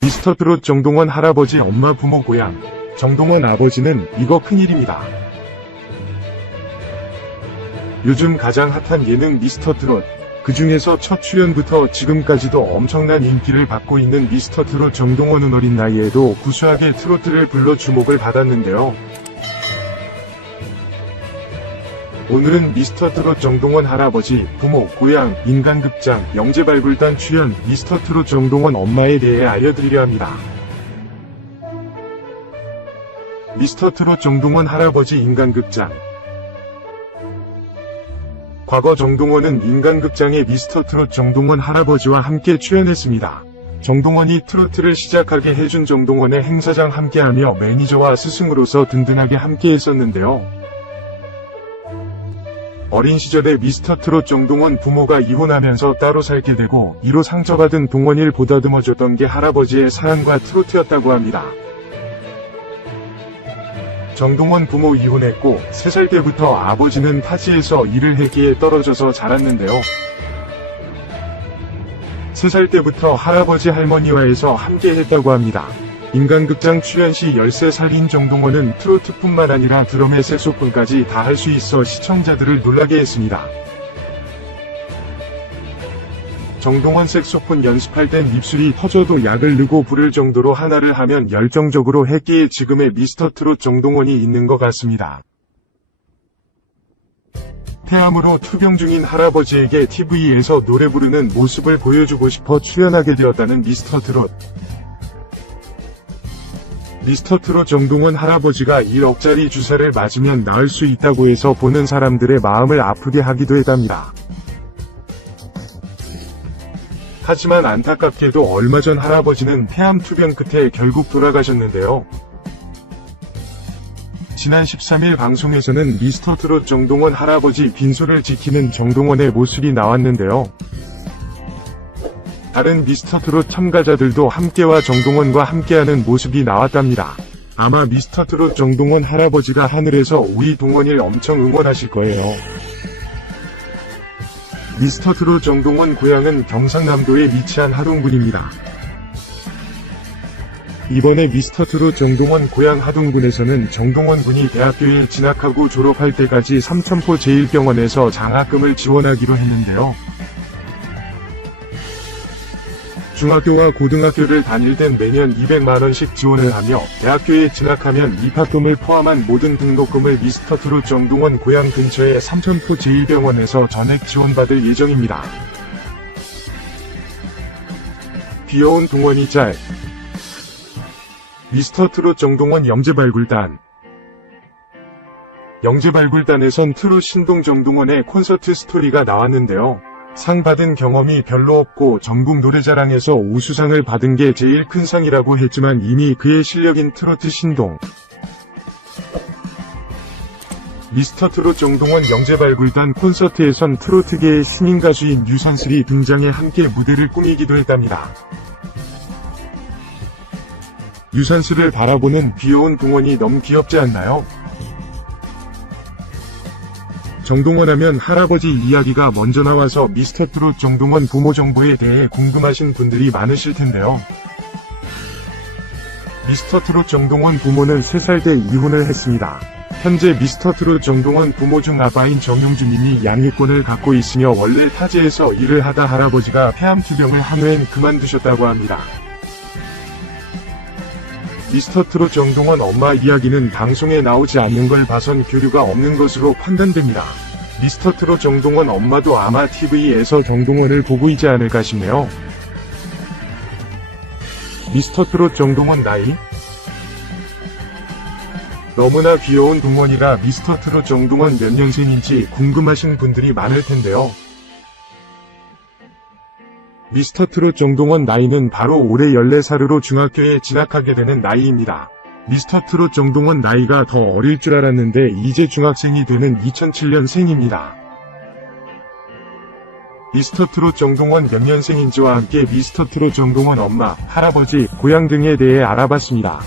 미스터트롯 정동원 할아버지 엄마 부모 고향. 정동원 아버지는 이거 큰일입니다. 요즘 가장 핫한 예능 미스터트롯. 그 중에서 첫 출연부터 지금까지도 엄청난 인기를 받고 있는 미스터트롯 정동원은 어린 나이에도 구수하게 트로트를 불러 주목을 받았는데요. 오늘은 미스터트롯 정동원 할아버지, 부모, 고향, 인간극장, 영재발굴단 출연, 미스터트롯 정동원 엄마에 대해 알려드리려 합니다. 미스터트롯 정동원 할아버지 인간극장. 과거 정동원은 인간극장에 미스터트롯 정동원 할아버지와 함께 출연했습니다. 정동원이 트로트를 시작하게 해준 정동원의 행사장 함께하며 매니저와 스승으로서 든든하게 함께했었는데요. 어린 시절에 미스터트롯 정동원 부모가 이혼하면서 따로 살게 되고 이로 상처받은 동원이를 보다듬어줬던 게 할아버지의 사랑과 트로트였다고 합니다. 정동원 부모 이혼했고 3살 때부터 아버지는 타지에서 일을 했기에 떨어져서 자랐는데요. 3살 때부터 할아버지 할머니와에서 함께 했다고 합니다. 인간극장 출연 시 13살인 정동원은 트로트뿐만 아니라 드럼의 색소폰까지 다 할 수 있어 시청자들을 놀라게 했습니다. 정동원 색소폰 연습할 땐 입술이 터져도 약을 넣고 부를 정도로 하나를 하면 열정적으로 했기에 지금의 미스터트롯 정동원이 있는 것 같습니다. 폐암으로 투병 중인 할아버지에게 TV에서 노래 부르는 모습을 보여주고 싶어 출연하게 되었다는 미스터트롯. 미스터트롯 정동원 할아버지가 1억짜리 주사를 맞으면 나을 수 있다고 해서 보는 사람들의 마음을 아프게 하기도 했답니다. 하지만 안타깝게도 얼마 전 할아버지는 폐암 투병 끝에 결국 돌아가셨는데요. 지난 13일 방송에서는 미스터트롯 정동원 할아버지 빈소를 지키는 정동원의 모습이 나왔는데요. 다른 미스터트롯 참가자들도 함께와 정동원과 함께하는 모습이 나왔답니다. 아마 미스터트롯 정동원 할아버지가 하늘에서 우리 동원이를 엄청 응원하실 거예요. 미스터트롯 정동원 고향은 경상남도에 위치한 하동군입니다. 이번에 미스터트롯 정동원 고향 하동군에서는 정동원 군이 대학교에 진학하고 졸업할 때까지 삼천포 제1병원에서 장학금을 지원하기로 했는데요. 중학교와 고등학교를 다닐 땐 매년 200만원씩 지원을 하며 대학교에 진학하면 입학금을 포함한 모든 등록금을 미스터트롯 정동원 고향 근처의 삼천포 제1병원에서 전액 지원받을 예정입니다. 귀여운 동원이 짤. 미스터트롯 정동원 영재발굴단. 영재발굴단에선 트롯 신동 정동원의 콘서트 스토리가 나왔는데요. 상 받은 경험이 별로 없고 전국 노래자랑에서 우수상을 받은 게 제일 큰 상이라고 했지만 이미 그의 실력인 트로트 신동. 미스터트롯 정동원 영재발굴단 콘서트에선 트로트계의 신인 가수인 유선슬이 등장해 함께 무대를 꾸미기도 했답니다. 유선슬을 바라보는 귀여운 동원이 너무 귀엽지 않나요? 정동원 하면 할아버지 이야기가 먼저 나와서 미스터트롯 정동원 부모 정보에 대해 궁금하신 분들이 많으실 텐데요. 미스터트롯 정동원 부모는 3살 때 이혼을 했습니다. 현재 미스터트롯 정동원 부모 중 아빠인 정용준님이 양육권을 갖고 있으며 원래 타지에서 일을 하다 할아버지가 폐암 투병을 한 후엔 그만두셨다고 합니다. 미스터트롯 정동원 엄마 이야기는 방송에 나오지 않는 걸 봐선 교류가 없는 것으로 판단됩니다. 미스터트롯 정동원 엄마도 아마 TV에서 정동원을 보고 있지 않을까 싶네요. 미스터트롯 정동원 나이? 너무나 귀여운 동원이라 미스터트롯 정동원 몇 년생인지 궁금하신 분들이 많을 텐데요. 미스터트롯 정동원 나이는 바로 올해 14살으로 중학교에 진학하게 되는 나이입니다. 미스터트롯 정동원 나이가 더 어릴 줄 알았는데 이제 중학생이 되는 2007년생입니다. 미스터트롯 정동원 몇 년생인지와 함께 미스터트롯 정동원 엄마, 할아버지, 고향 등에 대해 알아봤습니다.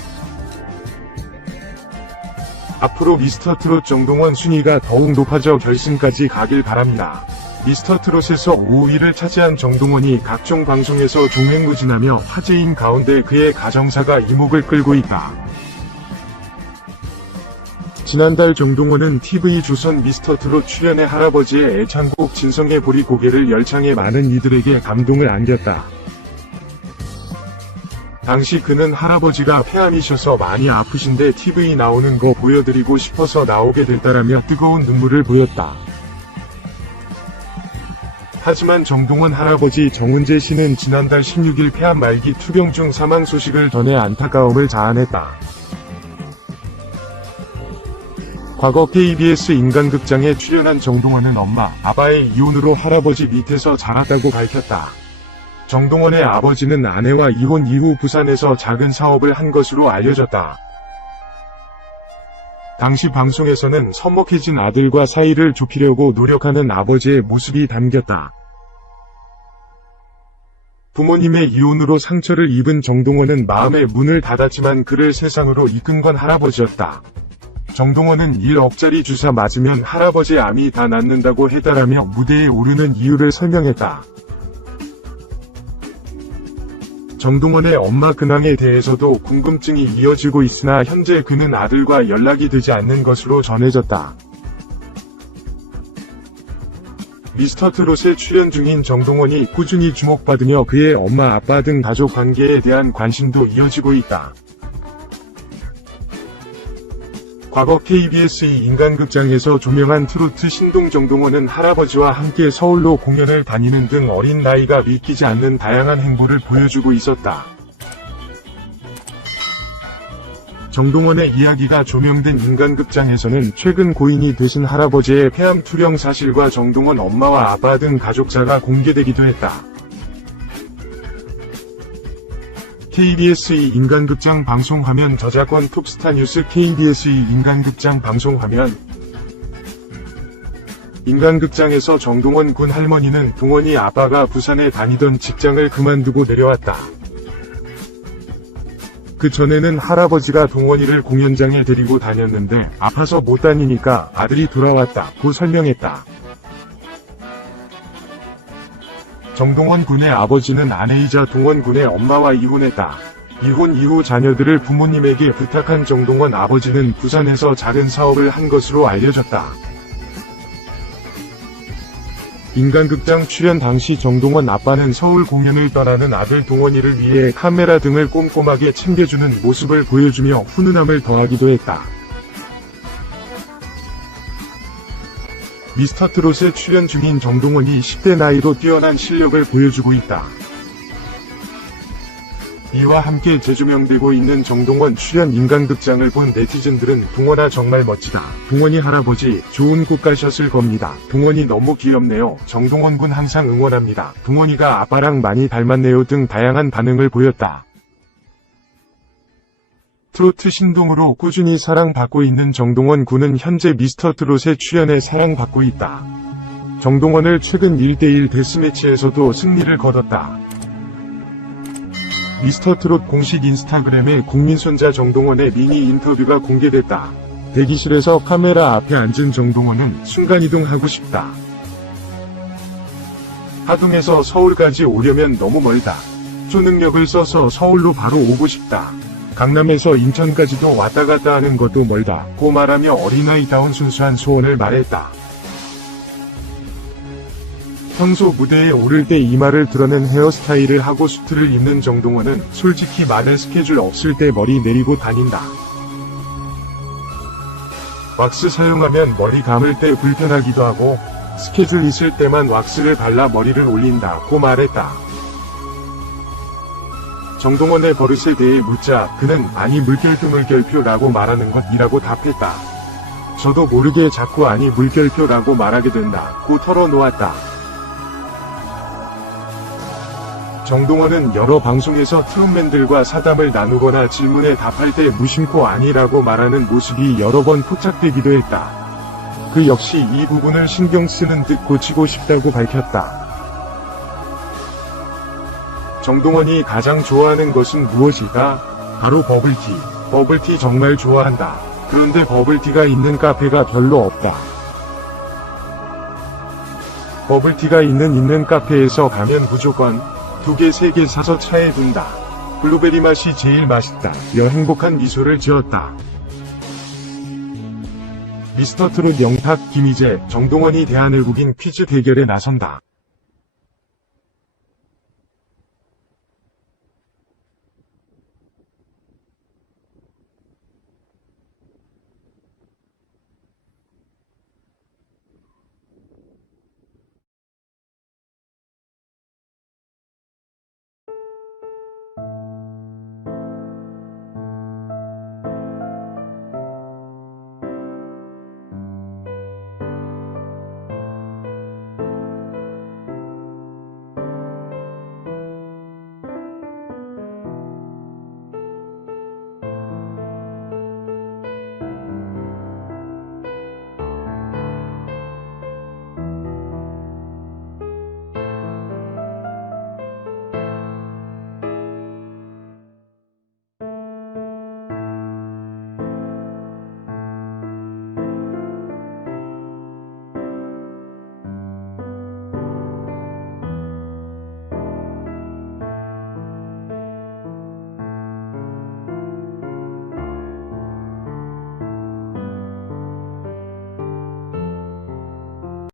앞으로 미스터트롯 정동원 순위가 더욱 높아져 결승까지 가길 바랍니다. 미스터트롯에서 5위를 차지한 정동원이 각종 방송에서 종횡무진하며 화제인 가운데 그의 가정사가 이목을 끌고 있다. 지난달 정동원은 TV조선 미스터트롯 출연해 할아버지의 애창곡 진성의 보리 고개를 열창해 많은 이들에게 감동을 안겼다. 당시 그는 할아버지가 폐암이셔서 많이 아프신데 TV 나오는 거 보여드리고 싶어서 나오게 됐다라며 뜨거운 눈물을 보였다. 하지만 정동원 할아버지 정은재 씨는 지난달 16일 폐암 말기 투병 중 사망 소식을 전해 안타까움을 자아냈다. 과거 KBS 인간극장에 출연한 정동원은 엄마, 아빠의 이혼으로 할아버지 밑에서 자랐다고 밝혔다. 정동원의 아버지는 아내와 이혼 이후 부산에서 작은 사업을 한 것으로 알려졌다. 당시 방송에서는 서먹해진 아들과 사이를 좁히려고 노력하는 아버지의 모습이 담겼다. 부모님의 이혼으로 상처를 입은 정동원은 마음의 문을 닫았지만 그를 세상으로 이끈 건 할아버지였다. 정동원은 1억짜리 주사 맞으면 할아버지 암이 다 낫는다고 해달라며 무대에 오르는 이유를 설명했다. 정동원의 엄마 근황에 대해서도 궁금증이 이어지고 있으나 현재 그는 아들과 연락이 되지 않는 것으로 전해졌다. 미스터트롯에 출연 중인 정동원이 꾸준히 주목받으며 그의 엄마 아빠 등 가족 관계에 대한 관심도 이어지고 있다. 과거 KBS 인간극장에서 조명한 트로트 신동 정동원은 할아버지와 함께 서울로 공연을 다니는 등 어린 나이가 믿기지 않는 다양한 행보를 보여주고 있었다. 정동원의 이야기가 조명된 인간극장에서는 최근 고인이 되신 할아버지의 폐암 투병 사실과 정동원 엄마와 아빠 등 가족사가 공개되기도 했다. KBS 인간극장 방송화면 저작권 톱스타 뉴스 KBS 인간극장 방송화면 인간극장에서 정동원 군 할머니는 동원이 아빠가 부산에 다니던 직장을 그만두고 내려왔다. 그 전에는 할아버지가 동원이를 공연장에 데리고 다녔는데 아파서 못 다니니까 아들이 돌아왔다고 설명했다. 정동원 군의 아버지는 아내이자 동원 군의 엄마와 이혼했다. 이혼 이후 자녀들을 부모님에게 부탁한 정동원 아버지는 부산에서 작은 사업을 한 것으로 알려졌다. 인간극장 출연 당시 정동원 아빠는 서울 공연을 떠나는 아들 동원이를 위해 카메라 등을 꼼꼼하게 챙겨주는 모습을 보여주며 훈훈함을 더하기도 했다. 미스터트롯에 출연 중인 정동원이 10대 나이로 뛰어난 실력을 보여주고 있다. 이와 함께 재조명되고 있는 정동원 출연 인간극장을 본 네티즌들은 동원아 정말 멋지다. 동원이 할아버지 좋은 곳 가셨을 겁니다. 동원이 너무 귀엽네요. 정동원 군 항상 응원합니다. 동원이가 아빠랑 많이 닮았네요 등 다양한 반응을 보였다. 트로트 신동으로 꾸준히 사랑받고 있는 정동원 군은 현재 미스터트롯에 출연해 사랑받고 있다. 정동원을 최근 1대1 데스매치에서도 승리를 거뒀다. 미스터트롯 공식 인스타그램에 국민손자 정동원의 미니 인터뷰가 공개됐다. 대기실에서 카메라 앞에 앉은 정동원은 순간이동하고 싶다. 하동에서 서울까지 오려면 너무 멀다. 초능력을 써서 서울로 바로 오고 싶다. 강남에서 인천까지도 왔다 갔다 하는 것도 멀다. 고 말하며 어린아이다운 순수한 소원을 말했다. 평소 무대에 오를 때 이마를 드러낸 헤어스타일을 하고 수트를 입는 정동원은 솔직히 많은 스케줄 없을 때 머리 내리고 다닌다. 왁스 사용하면 머리 감을 때 불편하기도 하고 스케줄 있을 때만 왁스를 발라 머리를 올린다고 말했다. 정동원의 버릇에 대해 묻자 그는 아니 물결표라고 말하는 것이라고 답했다. 저도 모르게 자꾸 아니 물결표라고 말하게 된다고 털어놓았다. 정동원은 여러 방송에서 트롯맨들과 사담을 나누거나 질문에 답할 때 무심코 아니라고 말하는 모습이 여러 번 포착되기도 했다. 그 역시 이 부분을 신경 쓰는 듯 고치고 싶다고 밝혔다. 정동원이 가장 좋아하는 것은 무엇일까? 바로 버블티. 버블티 정말 좋아한다. 그런데 버블티가 있는 카페가 별로 없다. 버블티가 있는 카페에서 가면 무조건 2개, 3개 사서 차에 둔다. 블루베리 맛이 제일 맛있다. 여 행복한 미소를 지었다. 미스터트롯 영탁, 김희재, 정동원이 대한을 우긴 퀴즈 대결에 나선다.